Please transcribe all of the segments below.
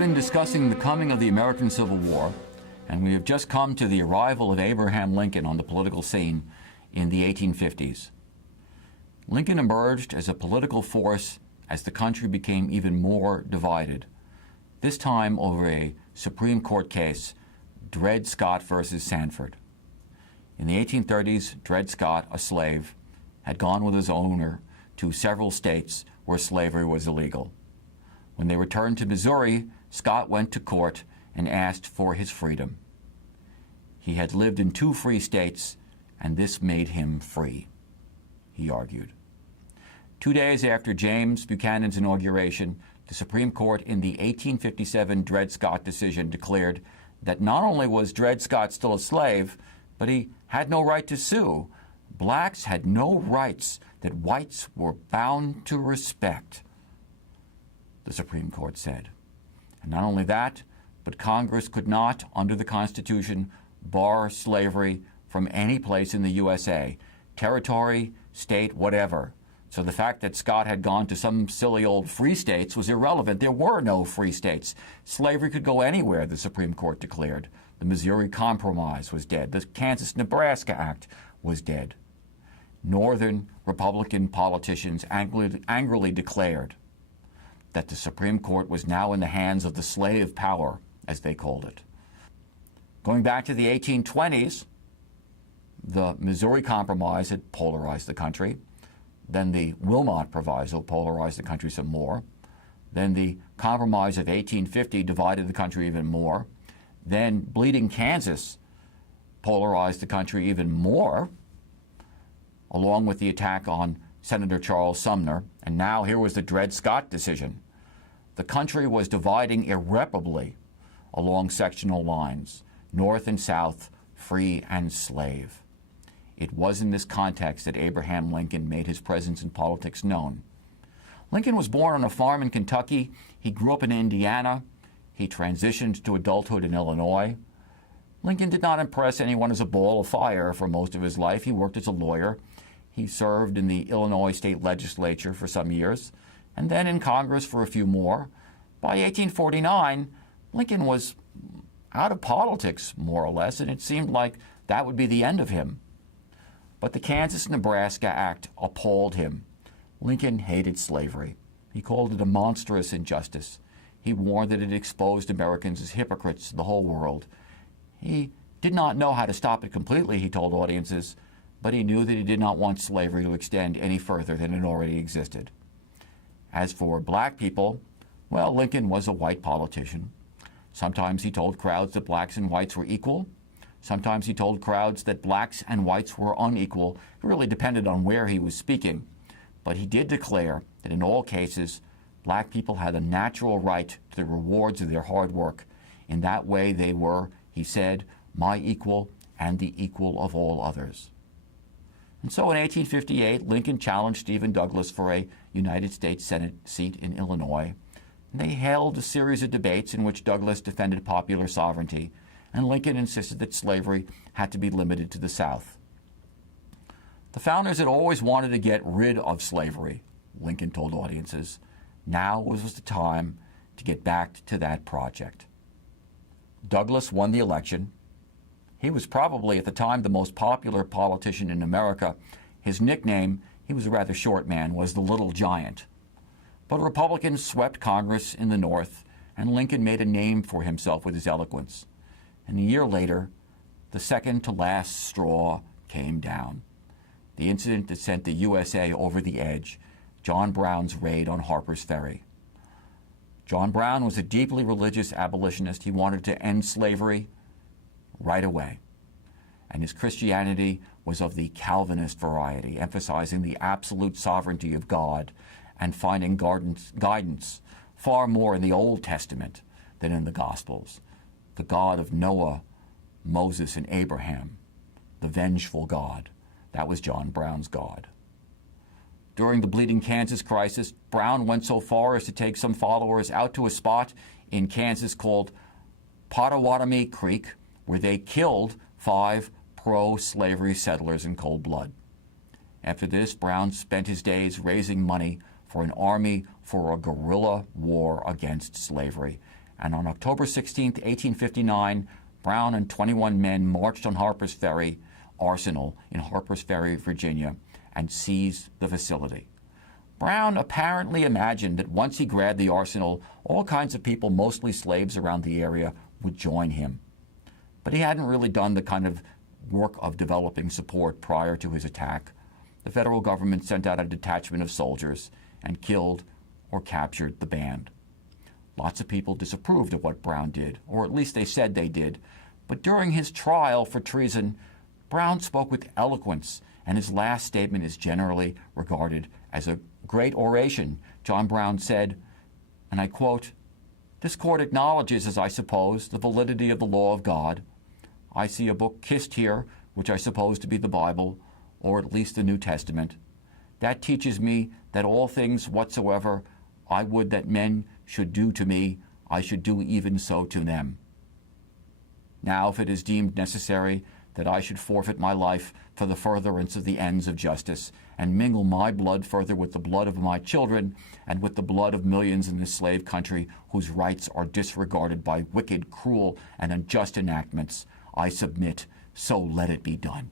been discussing the coming of the American Civil War, and we have just come to the arrival of Abraham Lincoln on the political scene in the 1850s. Lincoln emerged as a political force as the country became even more divided, this time over a Supreme Court case, Dred Scott versus Sandford. In the 1830s, Dred Scott, a slave, had gone with his owner to several states where slavery was illegal. When they returned to Missouri, Scott went to court and asked for his freedom. He had lived in 2 free states, and this made him free, he argued. 2 days after James Buchanan's inauguration, the Supreme Court in the 1857 Dred Scott decision declared that not only was Dred Scott still a slave, but he had no right to sue. Blacks had no rights that whites were bound to respect, the Supreme Court said. And not only that, but Congress could not, under the Constitution, bar slavery from any place in the USA, territory, state, whatever. So the fact that Scott had gone to some silly old free states was irrelevant. There were no free states. Slavery could go anywhere, the Supreme Court declared. The Missouri Compromise was dead. The Kansas-Nebraska Act was dead. Northern Republican politicians angrily declared that the Supreme Court was now in the hands of the slave power, as they called it. Going back to the 1820s, the Missouri Compromise had polarized the country. Then the Wilmot Proviso polarized the country some more. Then the Compromise of 1850 divided the country even more. Then Bleeding Kansas polarized the country even more, along with the attack on Senator Charles Sumner. And now here was the Dred Scott decision. The country was dividing irreparably along sectional lines, North and South, free and slave. It was in this context that Abraham Lincoln made his presence in politics known. Lincoln was born on a farm in Kentucky. He grew up in Indiana. He transitioned to adulthood in Illinois. Lincoln did not impress anyone as a ball of fire for most of his life. He worked as a lawyer. He served in the Illinois state legislature for some years, and then in Congress for a few more. By 1849, Lincoln was out of politics, more or less, and it seemed like that would be the end of him. But the Kansas-Nebraska Act appalled him. Lincoln hated slavery. He called it a monstrous injustice. He warned that it exposed Americans as hypocrites to the whole world. He did not know how to stop it completely, he told audiences, but he knew that he did not want slavery to extend any further than it already existed. As for black people, well, Lincoln was a white politician. Sometimes he told crowds that blacks and whites were equal. Sometimes he told crowds that blacks and whites were unequal. It really depended on where he was speaking. But he did declare that in all cases, black people had a natural right to the rewards of their hard work. In that way, they were, he said, my equal and the equal of all others. And so in 1858, Lincoln challenged Stephen Douglas for a United States Senate seat in Illinois. And they held a series of debates in which Douglas defended popular sovereignty, and Lincoln insisted that slavery had to be limited to the South. The founders had always wanted to get rid of slavery, Lincoln told audiences. Now was the time to get back to that project. Douglas won the election. He was probably at the time the most popular politician in America. His nickname, he was a rather short man, was the Little Giant. But Republicans swept Congress in the North, and Lincoln made a name for himself with his eloquence. And a year later, the second-to-last straw came down. The incident that sent the USA over the edge, John Brown's raid on Harper's Ferry. John Brown was a deeply religious abolitionist. He wanted to end slavery right away. And his Christianity was of the Calvinist variety, emphasizing the absolute sovereignty of God and finding guidance far more in the Old Testament than in the Gospels. The God of Noah, Moses, and Abraham, the vengeful God. That was John Brown's God. During the Bleeding Kansas crisis, Brown went so far as to take some followers out to a spot in Kansas called Pottawatomie Creek, where they killed 5 pro-slavery settlers in cold blood. After this, Brown spent his days raising money for an army for a guerrilla war against slavery. and on October 16, 1859, Brown and 21 men marched on Harper's Ferry Arsenal in Harper's Ferry, Virginia, and seized the facility. Brown apparently imagined that once he grabbed the arsenal, all kinds of people, mostly slaves around the area, would join him. But he hadn't really done the kind of work of developing support prior to his attack. The federal government sent out a detachment of soldiers and killed or captured the band. Lots of people disapproved of what Brown did, or at least they said they did. But during his trial for treason, Brown spoke with eloquence, and his last statement is generally regarded as a great oration. John Brown said, and I quote, "This court acknowledges, as I suppose, the validity of the law of God. I see a book kissed here, which I suppose to be the Bible, or at least the New Testament. That teaches me that all things whatsoever I would that men should do to me, I should do even so to them. Now, if it is deemed necessary that I should forfeit my life for the furtherance of the ends of justice, and mingle my blood further with the blood of my children, and with the blood of millions in this slave country whose rights are disregarded by wicked, cruel, and unjust enactments, I submit, so let it be done."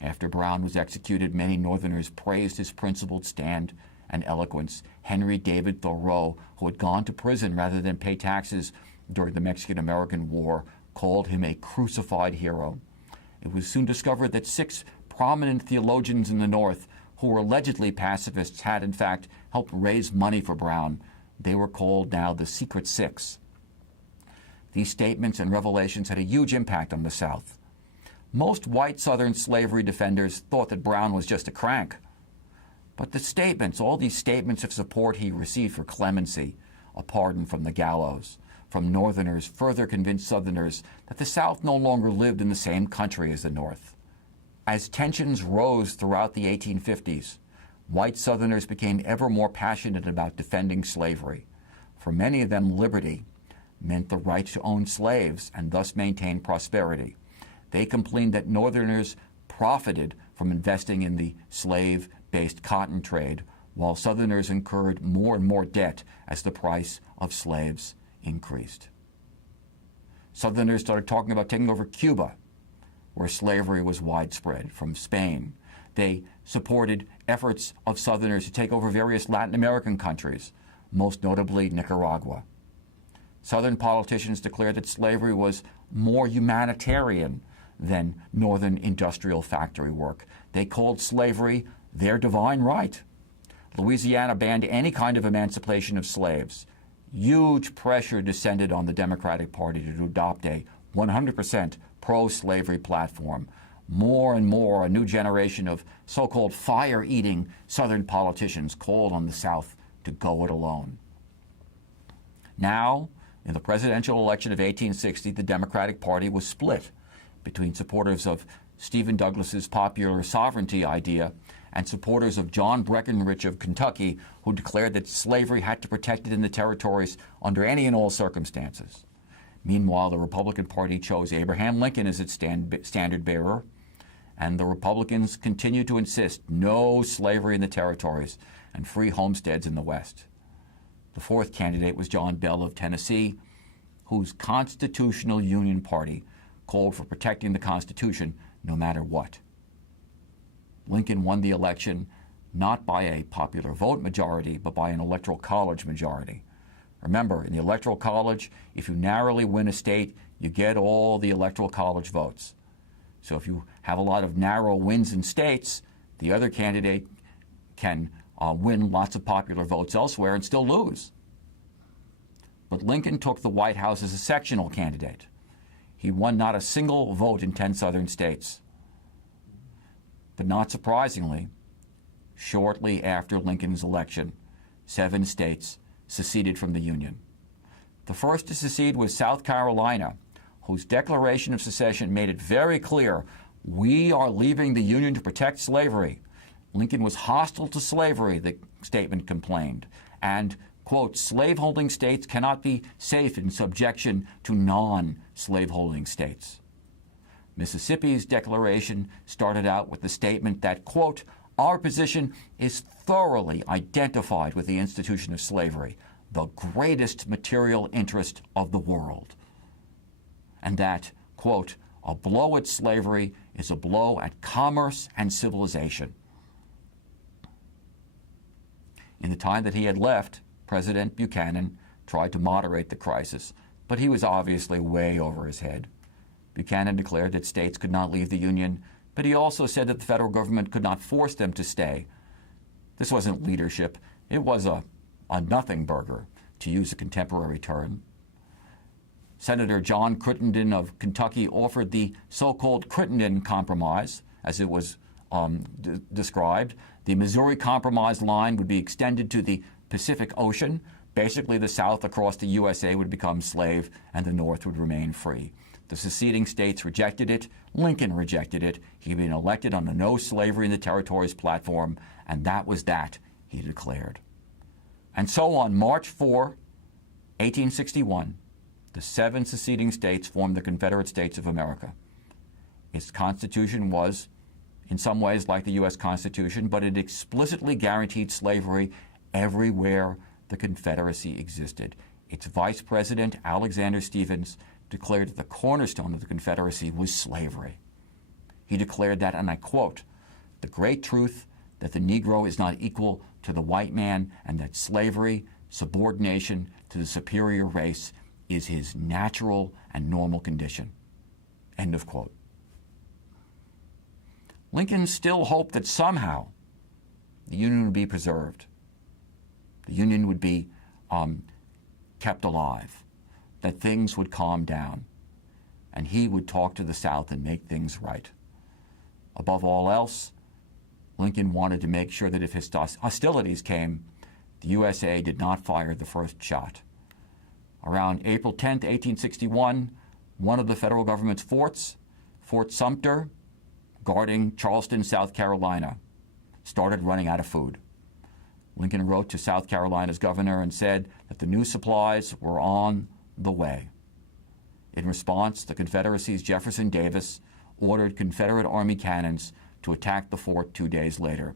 After Brown was executed, many Northerners praised his principled stand and eloquence. Henry David Thoreau, who had gone to prison rather than pay taxes during the Mexican-American War, called him a crucified hero. It was soon discovered that 6 prominent theologians in the North, who were allegedly pacifists, had in fact helped raise money for Brown. They were called now the Secret Six. These statements and revelations had a huge impact on the South. Most white Southern slavery defenders thought that Brown was just a crank. But the statements, all these statements of support he received for clemency, a pardon from the gallows, from Northerners, further convinced Southerners that the South no longer lived in the same country as the North. As tensions rose throughout the 1850s, white Southerners became ever more passionate about defending slavery. For many of them, liberty meant the right to own slaves and thus maintain prosperity. They complained that Northerners profited from investing in the slave-based cotton trade, while Southerners incurred more and more debt as the price of slaves increased. Southerners started talking about taking over Cuba, where slavery was widespread, from Spain. They supported efforts of Southerners to take over various Latin American countries, most notably Nicaragua. Southern politicians declared that slavery was more humanitarian than Northern industrial factory work. They called slavery their divine right. Louisiana banned any kind of emancipation of slaves. Huge pressure descended on the Democratic Party to adopt a 100% pro-slavery platform. More and more, a new generation of so-called fire-eating Southern politicians called on the South to go it alone. Now, in the presidential election of 1860, the Democratic Party was split between supporters of Stephen Douglas's popular sovereignty idea and supporters of John Breckinridge of Kentucky, who declared that slavery had to be protected in the territories under any and all circumstances. Meanwhile, the Republican Party chose Abraham Lincoln as its standard bearer, and the Republicans continued to insist no slavery in the territories and free homesteads in the West. The fourth candidate was John Bell of Tennessee, whose Constitutional Union Party called for protecting the Constitution no matter what. Lincoln won the election not by a popular vote majority, but by an electoral college majority. Remember, in the electoral college, if you narrowly win a state, you get all the electoral college votes. So if you have a lot of narrow wins in states, the other candidate can win lots of popular votes elsewhere and still lose. But Lincoln took the White House as a sectional candidate. He won not a single vote in 10 southern states. But not surprisingly, shortly after Lincoln's election, 7 states seceded from the Union. The first to secede was South Carolina, whose declaration of secession made it very clear, we are leaving the Union to protect slavery. Lincoln was hostile to slavery, the statement complained, and, quote, slaveholding states cannot be safe in subjection to non-slaveholding states. Mississippi's declaration started out with the statement that, quote, our position is thoroughly identified with the institution of slavery. the greatest material interest of the world, and that, quote, a blow at slavery is a blow at commerce and civilization. In the time that he had left, President Buchanan tried to moderate the crisis, but he was obviously way over his head. Buchanan declared that states could not leave the Union, but he also said that the federal government could not force them to stay. This wasn't leadership. It was a nothing burger, to use a contemporary term. Senator John Crittenden of Kentucky offered the so-called Crittenden Compromise, as it was described. The Missouri Compromise line would be extended to the Pacific Ocean. Basically, the South across the USA would become slave and the North would remain free. The seceding states rejected it. Lincoln rejected it. He had been elected on the No Slavery in the Territories platform, and that was that, he declared. And so on March 4, 1861, the 7 seceding states formed the Confederate States of America. Its Constitution was, in some ways, like the U.S. Constitution, but it explicitly guaranteed slavery everywhere the Confederacy existed. Its Vice President, Alexander Stephens, declared that the cornerstone of the Confederacy was slavery. He declared that, and I quote, "The great truth that the Negro is not equal to the white man and that slavery, subordination to the superior race, is his natural and normal condition." End of quote. Lincoln still hoped that somehow the Union would be preserved. The Union would be kept alive, that things would calm down, and he would talk to the South and make things right. Above all else, Lincoln wanted to make sure that if his hostilities came, the USA did not fire the first shot. Around April 10, 1861, one of the federal government's forts, Fort Sumter, guarding Charleston, South Carolina, started running out of food. Lincoln wrote to South Carolina's governor and said that the new supplies were on the way. In response, the Confederacy's Jefferson Davis ordered Confederate Army cannons to attack the fort 2 days later.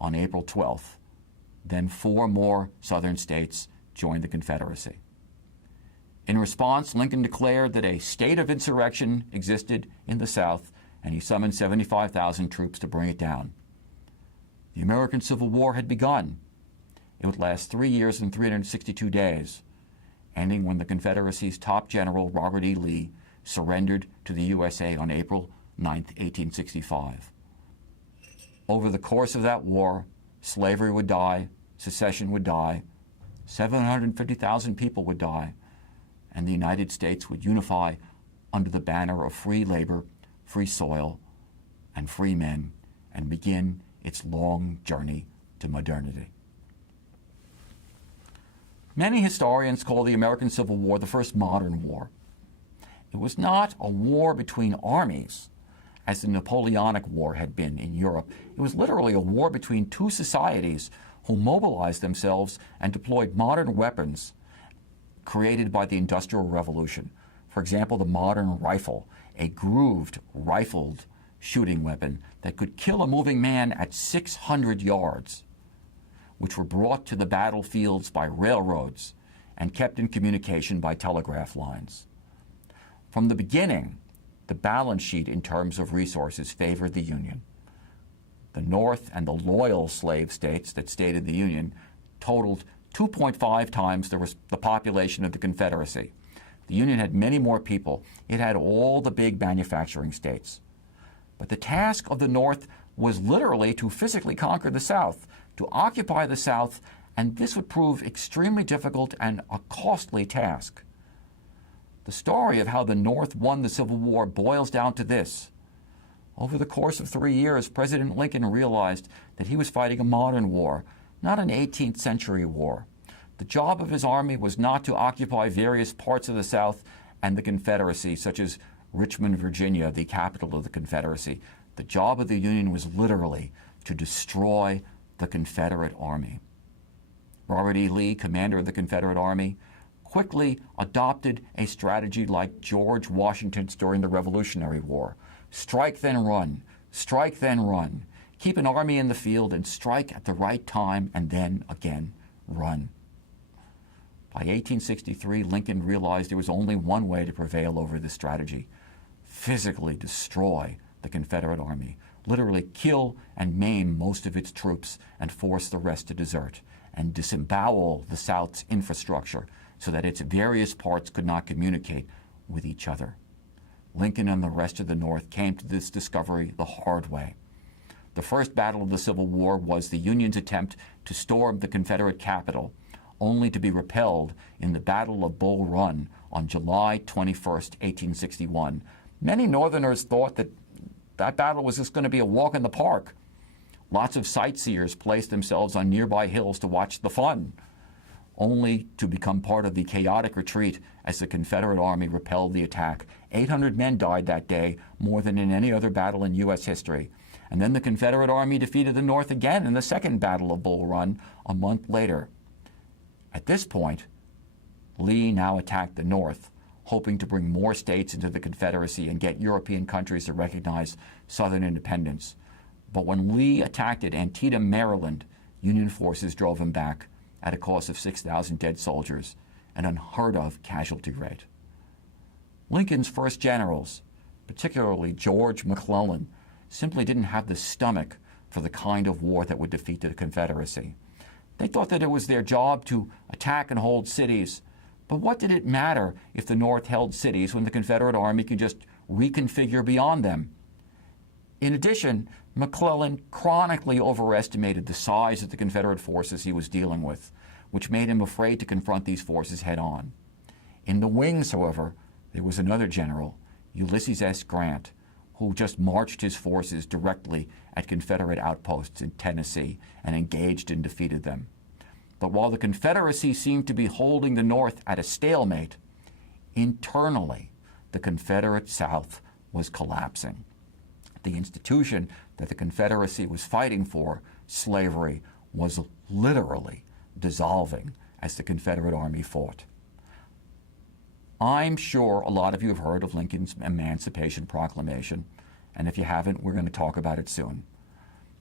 On April 12th, then 4 more Southern states joined the Confederacy. In response, Lincoln declared that a state of insurrection existed in the South, and he summoned 75,000 troops to bring it down. The American Civil War had begun. It would last 3 years and 362 days, ending when the Confederacy's top general, Robert E. Lee, surrendered to the USA on April 9, 1865. Over the course of that war, slavery would die, secession would die, 750,000 people would die, and the United States would unify under the banner of free labor, free soil, and free men, and begin its long journey to modernity. Many historians call the American Civil War the first modern war. It was not a war between armies, as the Napoleonic War had been in Europe. It was literally a war between 2 societies who mobilized themselves and deployed modern weapons created by the Industrial Revolution. For example, the modern rifle, a grooved, rifled shooting weapon that could kill a moving man at 600 yards, which were brought to the battlefields by railroads and kept in communication by telegraph lines. From the beginning, the balance sheet in terms of resources favored the Union. The North and the loyal slave states that stayed in the Union totaled 2.5 times the population of the Confederacy. The Union had many more people. It had all the big manufacturing states. But the task of the North was literally to physically conquer the South, to occupy the South, and this would prove extremely difficult and a costly task. The story of how the North won the Civil War boils down to this. Over the course of 3 years, President Lincoln realized that he was fighting a modern war, not an 18th century war. The job of his army was not to occupy various parts of the South and the Confederacy, such as Richmond, Virginia, the capital of the Confederacy. The job of the Union was literally to destroy the Confederate Army. Robert E. Lee, commander of the Confederate Army, quickly adopted a strategy like George Washington's during the Revolutionary War. Strike, then run. Strike, then run. Keep an army in the field and strike at the right time and then again run. By 1863, Lincoln realized there was only one way to prevail over this strategy: physically destroy the Confederate Army, literally kill and maim most of its troops and force the rest to desert, and disembowel the South's infrastructure so that its various parts could not communicate with each other. Lincoln and the rest of the North came to this discovery the hard way. The first battle of the Civil War was the Union's attempt to storm the Confederate capital, only to be repelled in the Battle of Bull Run on July 21st, 1861. Many Northerners thought that that battle was just going to be a walk in the park. Lots of sightseers placed themselves on nearby hills to watch the fun, only to become part of the chaotic retreat as the Confederate Army repelled the attack. 800 men died that day, more than in any other battle in U.S. history. And then the Confederate Army defeated the North again in the second Battle of Bull Run a month later. At this point, Lee now attacked the North, hoping to bring more states into the Confederacy and get European countries to recognize Southern independence. But when Lee attacked at Antietam, Maryland, Union forces drove him back at a cost of 6,000 dead soldiers, an unheard-of casualty rate. Lincoln's first generals, particularly George McClellan, simply didn't have the stomach for the kind of war that would defeat the Confederacy. They thought that it was their job to attack and hold cities. But what did it matter if the North held cities when the Confederate Army could just reconfigure beyond them? In addition, McClellan chronically overestimated the size of the Confederate forces he was dealing with, which made him afraid to confront these forces head-on. In the wings, however, there was another general, Ulysses S. Grant, who just marched his forces directly at Confederate outposts in Tennessee and engaged and defeated them. But while the Confederacy seemed to be holding the North at a stalemate, internally, the Confederate South was collapsing. The institution that the Confederacy was fighting for, slavery, was literally dissolving as the Confederate Army fought. I'm sure a lot of you have heard of Lincoln's Emancipation Proclamation, and if you haven't, we're going to talk about it soon.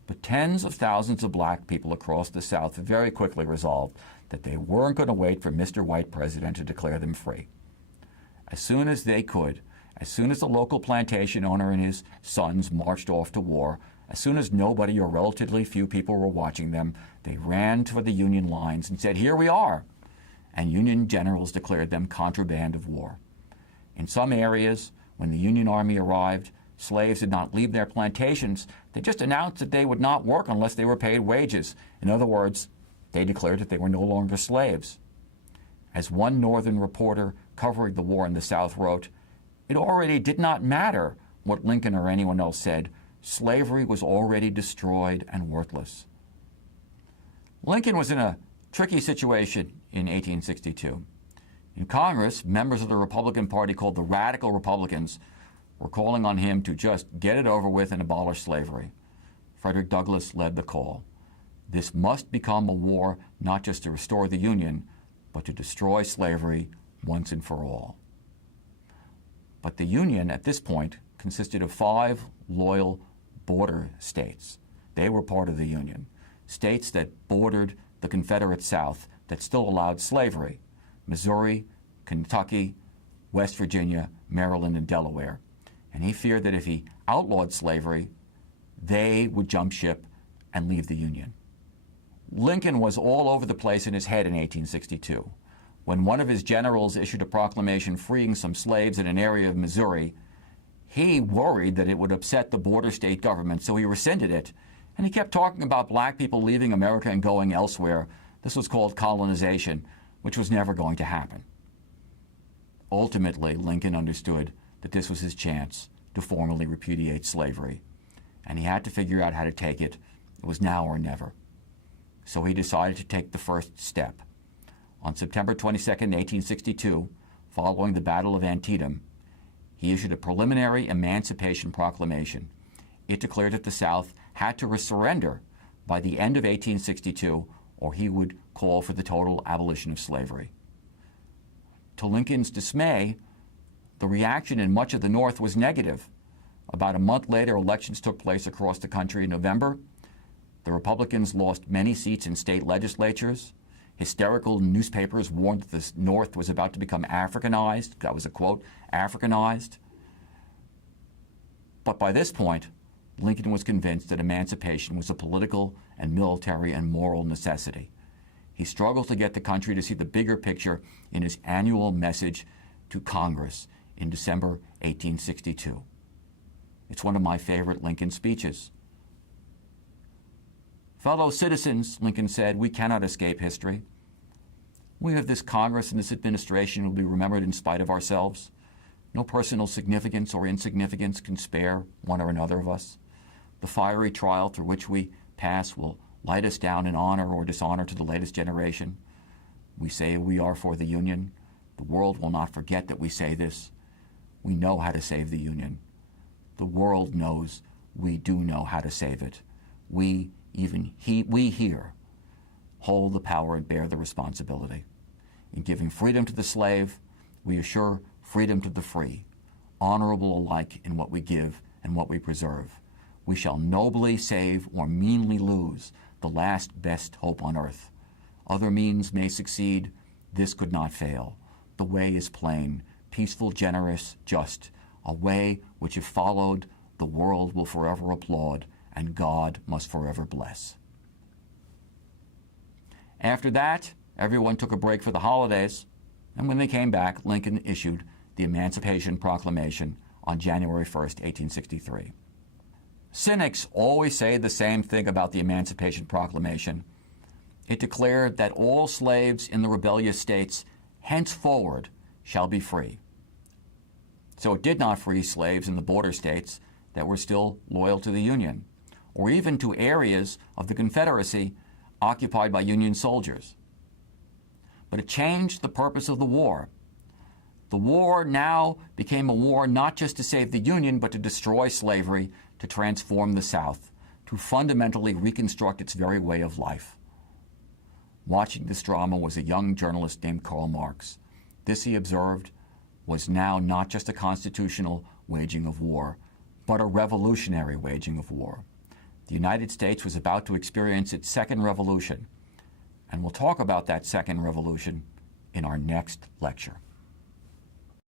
But tens of thousands of black people across the South very quickly resolved that they weren't going to wait for Mr. White President to declare them free. As soon as they could, as soon as the local plantation owner and his sons marched off to war, as soon as nobody or relatively few people were watching them, they ran toward the Union lines and said, "Here we are!" And Union generals declared them contraband of war. In some areas, when the Union Army arrived, slaves did not leave their plantations. They just announced that they would not work unless they were paid wages. In other words, they declared that they were no longer slaves. As one Northern reporter covering the war in the South wrote, "It already did not matter what Lincoln or anyone else said. Slavery was already destroyed and worthless." Lincoln was in a tricky situation in 1862. In Congress, members of the Republican Party called the Radical Republicans were calling on him to just get it over with and abolish slavery. Frederick Douglass led the call. This must become a war not just to restore the Union, but to destroy slavery once and for all. But the Union at this point consisted of 5 loyal border states. They were part of the Union, states that bordered the Confederate South that still allowed slavery: Missouri, Kentucky, West Virginia, Maryland, and Delaware. And he feared that if he outlawed slavery, they would jump ship and leave the Union. Lincoln was all over the place in his head in 1862. When one of his generals issued a proclamation freeing some slaves in an area of Missouri, he worried that it would upset the border state government, so he rescinded it. And he kept talking about black people leaving America and going elsewhere. This was called colonization, which was never going to happen. Ultimately, Lincoln understood that this was his chance to formally repudiate slavery, and he had to figure out how to take it. It was now or never. So he decided to take the first step. On September 22nd, 1862, following the Battle of Antietam, he issued a preliminary Emancipation Proclamation. It declared that the South had to surrender by the end of 1862, or he would call for the total abolition of slavery. To Lincoln's dismay, the reaction in much of the North was negative. About a month later, elections took place across the country in November. The Republicans lost many seats in state legislatures. Hysterical newspapers warned that the North was about to become Africanized. That was a quote, Africanized. But by this point, Lincoln was convinced that emancipation was a political and military and moral necessity. He struggled to get the country to see the bigger picture in his annual message to Congress in December 1862. It's one of my favorite Lincoln speeches. Fellow citizens, Lincoln said, we cannot escape history. We of this Congress and this administration will be remembered in spite of ourselves. No personal significance or insignificance can spare one or another of us. The fiery trial through which we pass will light us down in honor or dishonor to the latest generation. We say we are for the Union. The world will not forget that we say this. We know how to save the Union. The world knows we do know how to save it. We here hold the power and bear the responsibility. In giving freedom to the slave, we assure freedom to the free, honorable alike in what we give and what we preserve. We shall nobly save or meanly lose the last best hope on earth. Other means may succeed, this could not fail. The way is plain, peaceful, generous, just, a way which if followed, the world will forever applaud and God must forever bless. After that, everyone took a break for the holidays, and when they came back, Lincoln issued the Emancipation Proclamation on January 1st, 1863. Cynics always say the same thing about the Emancipation Proclamation. It declared that all slaves in the rebellious states henceforward shall be free. So it did not free slaves in the border states that were still loyal to the Union, or even to areas of the Confederacy occupied by Union soldiers. But it changed the purpose of the war. The war now became a war not just to save the Union, but to destroy slavery, to transform the South, to fundamentally reconstruct its very way of life. Watching this drama was a young journalist named Karl Marx. This, he observed, was now not just a constitutional waging of war, but a revolutionary waging of war. The United States was about to experience its second revolution, and we'll talk about that second revolution in our next lecture.